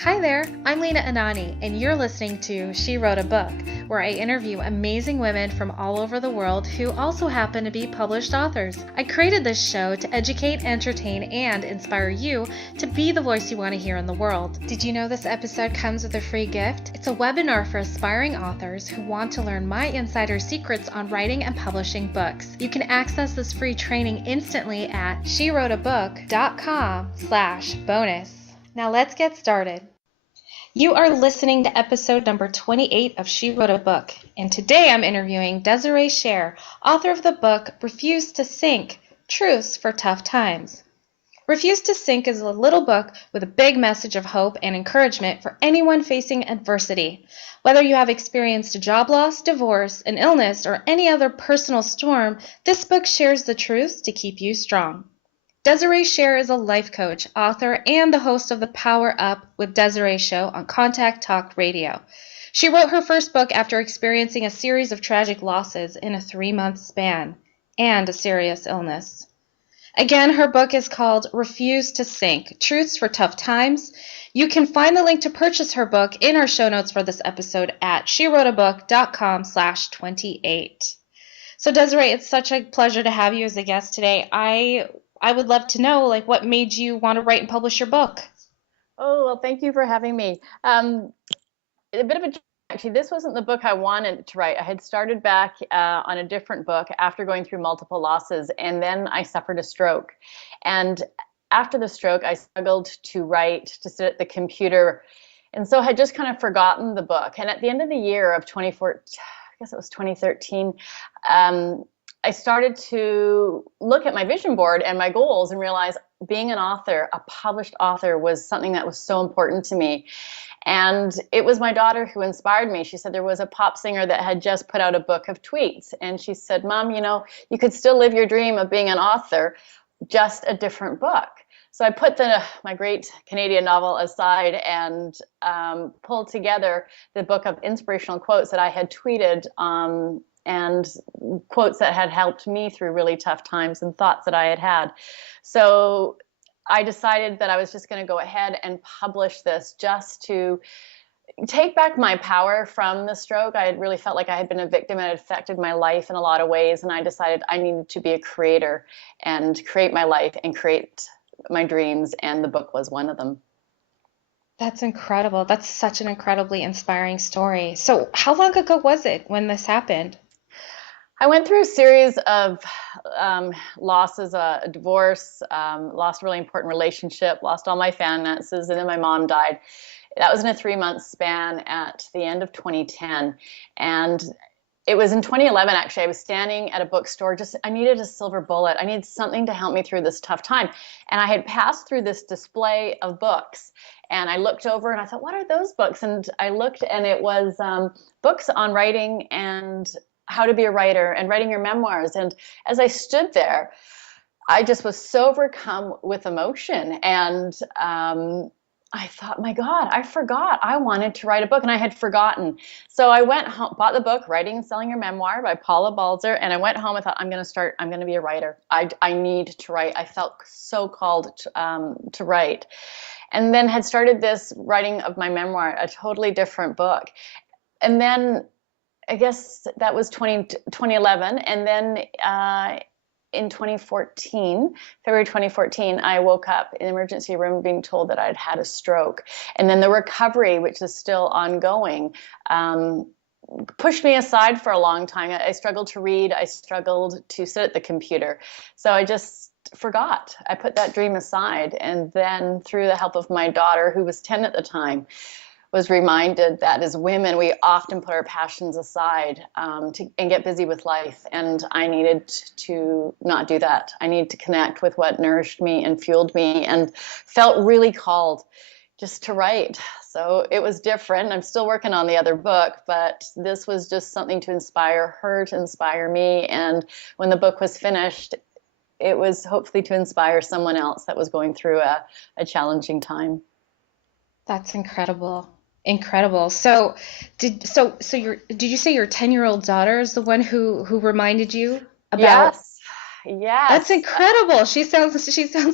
Hi there, I'm Lena Anani, and you're listening to She Wrote a Book, where I interview amazing women from all over the world who also happen to be published authors. I created this show to educate, entertain, and inspire you to be the voice you want to hear in the world. Did you know this episode comes with a free gift? It's a webinar for aspiring authors who want to learn my insider secrets on writing and publishing books. You can access this free training instantly at SheWroteABook.com/bonus. Now let's get started. You are listening to episode number 28 of She Wrote a Book, and today I'm interviewing Desiree Sher, author of the book Refuse to Sink: Truths for Tough Times. Refuse to Sink is a little book with a big message of hope and encouragement for anyone facing adversity. Whether you have experienced a job loss, divorce, an illness, or any other personal storm, this book shares the truths to keep you strong. Desiree Sher is a life coach, author, and the host of the Power Up with Desiree Show on Contact Talk Radio. She wrote her first book after experiencing a series of tragic losses in a 3-month span and a serious illness. Again, her book is called Refuse to Sink: Truths for Tough Times. You can find the link to purchase her book in our show notes for this episode at SheWroteABook.com/28. So Desiree, it's such a pleasure to have you as a guest today. I would love to know, what made you want to write and publish your book? Oh, well, thank you for having me. A bit of a actually, this wasn't the book I wanted to write. I had started back on a different book after going through multiple losses, and then I suffered a stroke. And after the stroke, I struggled to write, to sit at the computer, and so I had just kind of forgotten the book. And at the end of the year of 2014, I guess it was 2013, I started to look at my vision board and my goals and realize being an author, a published author, was something that was so important to me. And it was my daughter who inspired me. She said there was a pop singer that had just put out a book of tweets. And she said, Mom, you could still live your dream of being an author, just a different book. So I put my great Canadian novel aside and pulled together the book of inspirational quotes that I had tweeted and quotes that had helped me through really tough times and thoughts that I had had. So I decided that I was just going to go ahead and publish this just to take back my power from the stroke. I had really felt like I had been a victim and it affected my life in a lot of ways. And I decided I needed to be a creator and create my life and create my dreams. And the book was one of them. That's incredible. That's such an incredibly inspiring story. So how long ago was it when this happened? I went through a series of losses, a divorce, lost a really important relationship, lost all my finances, and then my mom died. That was in a 3-month span at the end of 2010. And it was in 2011, actually. I was standing at a bookstore. I needed a silver bullet. I needed something to help me through this tough time. And I had passed through this display of books. And I looked over and I thought, what are those books? And I looked and it was books on writing and how to be a writer and writing your memoirs. And as I stood there, I just was so overcome with emotion. And I thought, my God, I forgot I wanted to write a book and I had forgotten. So I went home, bought the book, Writing and Selling Your Memoir by Paula Balzer. And I went home and thought, I'm going to be a writer. I need to write. I felt so called to write. And then had started this writing of my memoir, a totally different book. And then I guess that was 2011. And then in 2014, February 2014, I woke up in the emergency room being told that I'd had a stroke. And then the recovery, which is still ongoing, pushed me aside for a long time. I struggled to read. I struggled to sit at the computer. So I just forgot. I put that dream aside. And then through the help of my daughter, who was 10 at the time, was reminded that as women, we often put our passions aside and get busy with life. And I needed to not do that. I needed to connect with what nourished me and fueled me and felt really called just to write. So it was different. I'm still working on the other book, but this was just something to inspire her, to inspire me. And when the book was finished, it was hopefully to inspire someone else that was going through a challenging time. That's incredible. Incredible. So did you say your 10-year-old daughter is the one who reminded you about? Yes. That's incredible. She sounds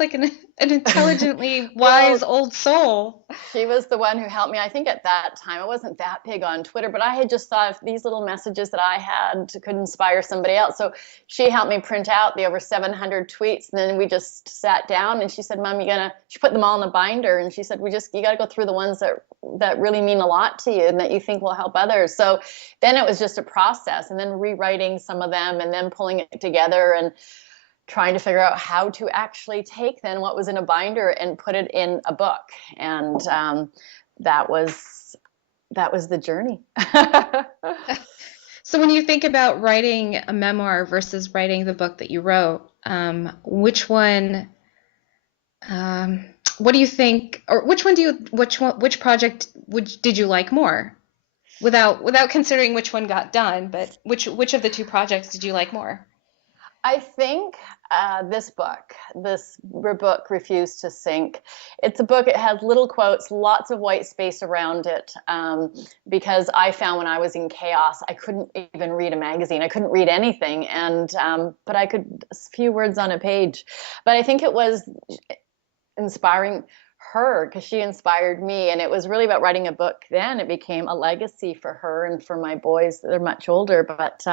like an intelligently Well, wise old soul. she was the one who helped me. I think at that time I wasn't that big on Twitter, but I had just thought if these little messages that I had could inspire somebody else. So she helped me print out the over 700 tweets, and then we just sat down and she said, "Mom, she put them all in a binder, and she said, you got to go through the ones that really mean a lot to you and that you think will help others." So then it was just a process, and then rewriting some of them and then pulling it together and trying to figure out how to actually take then what was in a binder and put it in a book. And that was the journey. So when you think about writing a memoir versus writing the book that you wrote, which what do you think, or which project did you like more? Without considering which one got done, but which of the two projects did you like more? I think this book, Refuse to Sink. It's a book, it has little quotes, lots of white space around it, because I found when I was in chaos, I couldn't even read a magazine. I couldn't read anything, and but I could, a few words on a page. But I think it was inspiring her because she inspired me, and it was really about writing a book. Then it became a legacy for her and for my boys. They're much older, but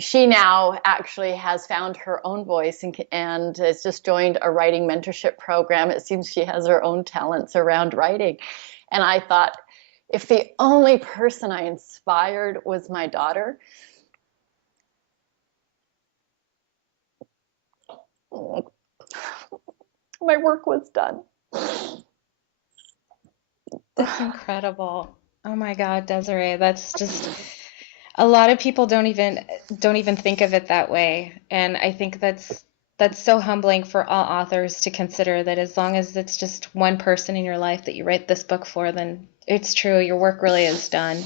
she now actually has found her own voice and has just joined a writing mentorship program. It seems she has her own talents around writing. And I thought, if the only person I inspired was my daughter, my work was done. That's incredible. Oh my God, Desiree, that's just a lot of people don't even think of it that way. And I think that's so humbling for all authors to consider that as long as it's just one person in your life that you write this book for, then it's true, your work really is done.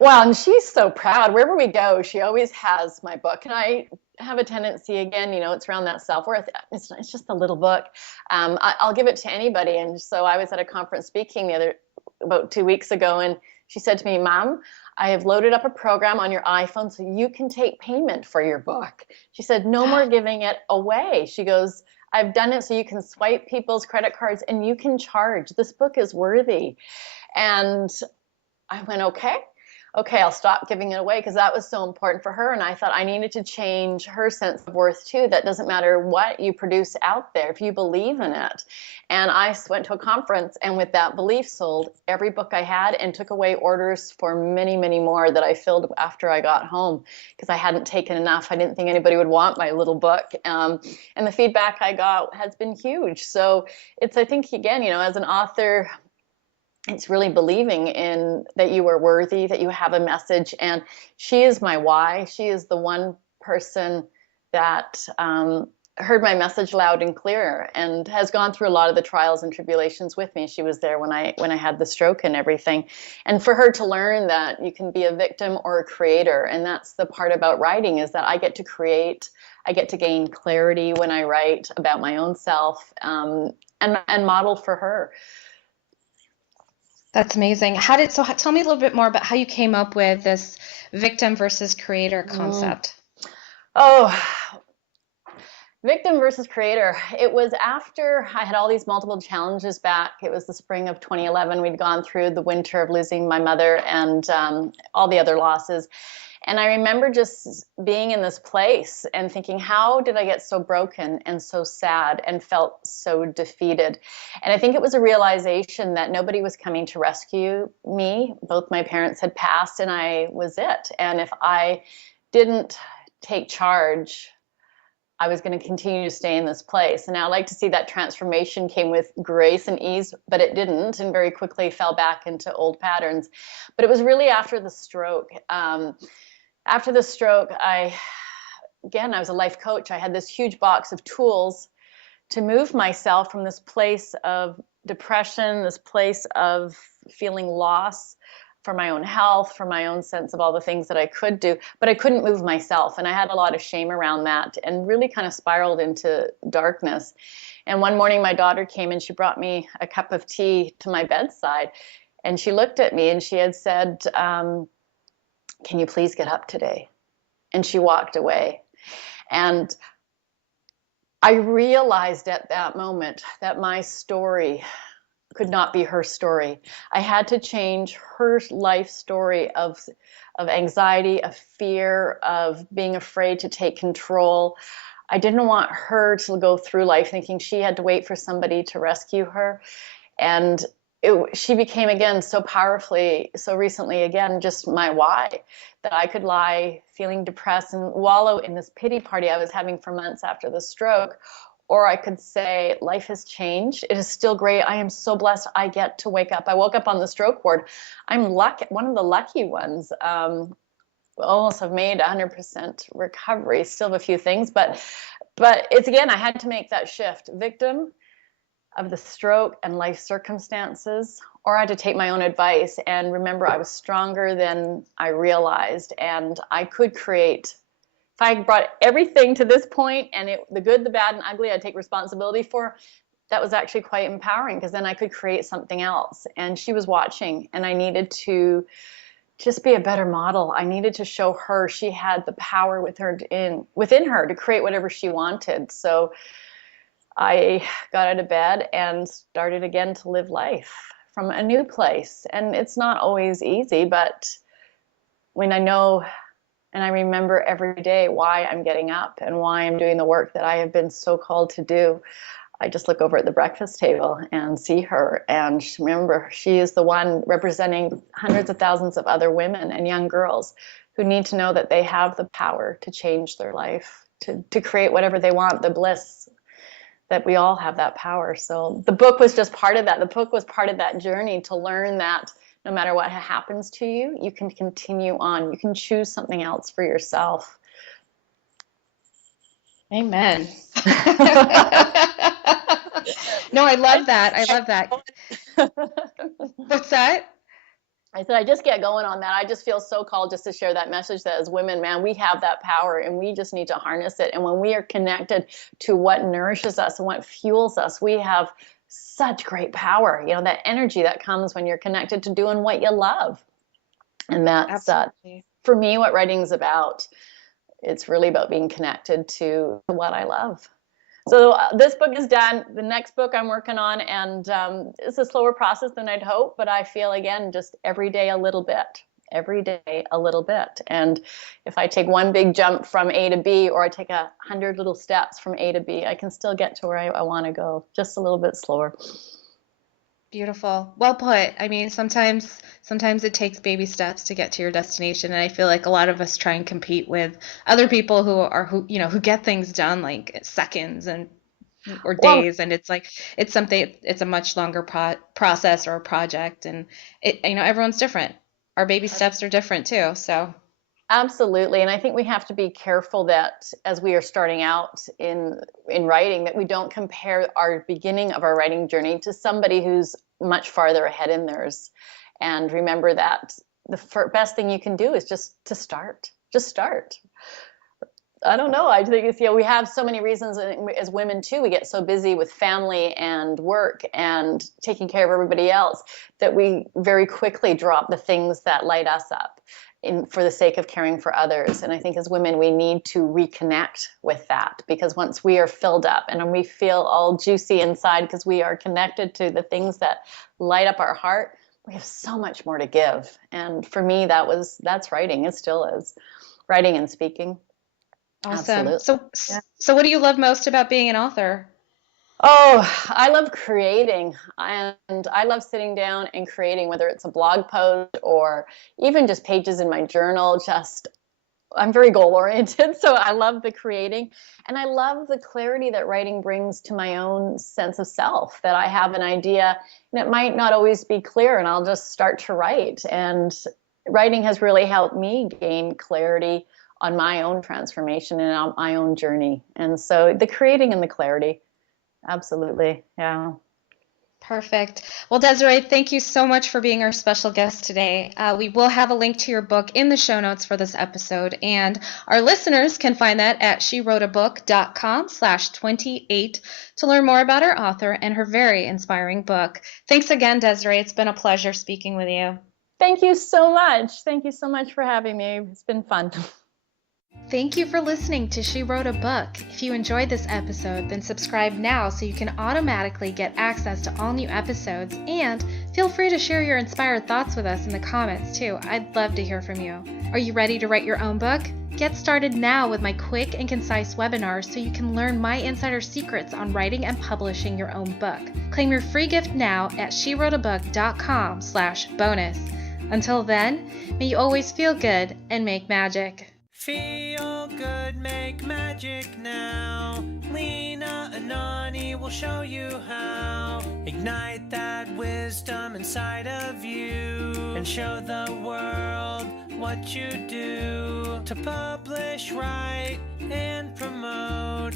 Well, and she's so proud. Wherever we go, she always has my book. And I have a tendency, again, it's around that self-worth. It's just a little book. I'll give it to anybody. And so I was at a conference speaking about 2 weeks ago, and she said to me, "Mom, I have loaded up a program on your iPhone so you can take payment for your book." She said, "No more giving it away." She goes, "I've done it so you can swipe people's credit cards and you can charge. This book is worthy." And I went, okay, I'll stop giving it away, because that was so important for her. And I thought I needed to change her sense of worth too. That doesn't matter what you produce out there if you believe in it. And I went to a conference and with that belief sold every book I had and took away orders for many, many more that I filled after I got home, because I hadn't taken enough. I didn't think anybody would want my little book. And the feedback I got has been huge. So it's, I think, again, as an author, it's really believing in that you are worthy, that you have a message. And she is my why. She is the one person that heard my message loud and clear and has gone through a lot of the trials and tribulations with me. She was there when I had the stroke and everything. And for her to learn that you can be a victim or a creator, and that's the part about writing, is that I get to create, I get to gain clarity when I write about my own self, and model for her. That's amazing. So tell me a little bit more about how you came up with this victim versus creator concept. Oh, victim versus creator. It was after I had all these multiple challenges back. It was the spring of 2011. We'd gone through the winter of losing my mother and all the other losses. And I remember just being in this place and thinking, how did I get so broken and so sad and felt so defeated? And I think it was a realization that nobody was coming to rescue me. Both my parents had passed and I was it. And if I didn't take charge, I was going to continue to stay in this place. And now I like to see that transformation came with grace and ease, but it didn't, and very quickly fell back into old patterns. But it was really after the stroke. After the stroke, I was a life coach. I had this huge box of tools to move myself from this place of depression, this place of feeling loss for my own health, for my own sense of all the things that I could do, but I couldn't move myself. And I had a lot of shame around that and really kind of spiraled into darkness. And one morning my daughter came and she brought me a cup of tea to my bedside. And she looked at me and she had said, "Can you please get up today?" And she walked away. And I realized at that moment that my story could not be her story. I had to change her life story of anxiety, of fear, of being afraid to take control. I didn't want her to go through life thinking she had to wait for somebody to rescue her. And she became again so powerfully, so recently again, just my why, that I could lie feeling depressed and wallow in this pity party I was having for months after the stroke. Or I could say, life has changed. It is still great. I am so blessed. I get to wake up. I woke up on the stroke ward. I'm lucky, one of the lucky ones. Almost have made 100% recovery. Still have a few things, but it's again, I had to make that shift. Victim of the stroke and life circumstances, or I had to take my own advice and remember I was stronger than I realized, and I could create. If I brought everything to this point and the good, the bad, and ugly, I'd take responsibility for, that was actually quite empowering because then I could create something else. And she was watching, and I needed to just be a better model. I needed to show her she had the power within her to create whatever she wanted. So I got out of bed and started again to live life from a new place. And it's not always easy, but when I know and I remember every day why I'm getting up and why I'm doing the work that I have been so called to do, I just look over at the breakfast table and see her. And remember, she is the one representing hundreds of thousands of other women and young girls who need to know that they have the power to change their life, to create whatever they want, the bliss, that we all have that power. So the book was just part of that. The book was part of that journey to learn that no matter what happens to you, you can continue on. You can choose something else for yourself. Amen. No, I love that. I love that. What's that? I said, I just get going on that. I just feel so called just to share that message that as women, man, we have that power and we just need to harness it. And when we are connected to what nourishes us and what fuels us, we have such great power. You know, that energy that comes when you're connected to doing what you love. And that's for me, what writing is about. It's really about being connected to what I love. So this book is done. The next book I'm working on, and it's a slower process than I'd hope, but I feel, again, just every day a little bit, every day a little bit. And if I take one big jump from A to B, or I take 100 little steps from A to B, I can still get to where I want to go, just a little bit slower. Beautiful. Well put. I mean, sometimes it takes baby steps to get to your destination, and I feel like a lot of us try and compete with other people who get things done like seconds or days, and it's like it's a much longer process or a project, and everyone's different. Our baby steps are different too, so. Absolutely. And I think we have to be careful that as we are starting out in writing, that we don't compare our beginning of our writing journey to somebody who's much farther ahead in theirs. And remember that the best thing you can do is just to start. Just start. I don't know. I think it's, we have so many reasons as women too. We get so busy with family and work and taking care of everybody else that we very quickly drop the things that light us up for the sake of caring for others. And I think as women, we need to reconnect with that, because once we are filled up and we feel all juicy inside because we are connected to the things that light up our heart, we have so much more to give. And for me, that's writing. It still is writing and speaking. Awesome. Absolutely. So what do you love most about being an author? Oh, I love creating, and I love sitting down and creating, whether it's a blog post or even just pages in my journal. I'm very goal oriented, so I love the creating, and I love the clarity that writing brings to my own sense of self, that I have an idea and it might not always be clear, and I'll just start to write. And writing has really helped me gain clarity on my own transformation and on my own journey. And so the creating and the clarity. Absolutely. Yeah. Perfect. Well, Desiree, thank you so much for being our special guest today. We will have a link to your book in the show notes for this episode, and our listeners can find that at SheWroteABook.com/28 to learn more about our author and her very inspiring book. Thanks again, Desiree. It's been a pleasure speaking with you. Thank you so much. Thank you so much for having me. It's been fun. Thank you for listening to She Wrote a Book. If you enjoyed this episode, then subscribe now so you can automatically get access to all new episodes, and feel free to share your inspired thoughts with us in the comments too. I'd love to hear from you. Are you ready to write your own book? Get started now with my quick and concise webinars so you can learn my insider secrets on writing and publishing your own book. Claim your free gift now at SheWroteABook.com/bonus. Until then, may you always feel good and make magic. Feel good, make magic now. Lena, Anani will show you how. Ignite that wisdom inside of you and show the world what you do to publish, write, and promote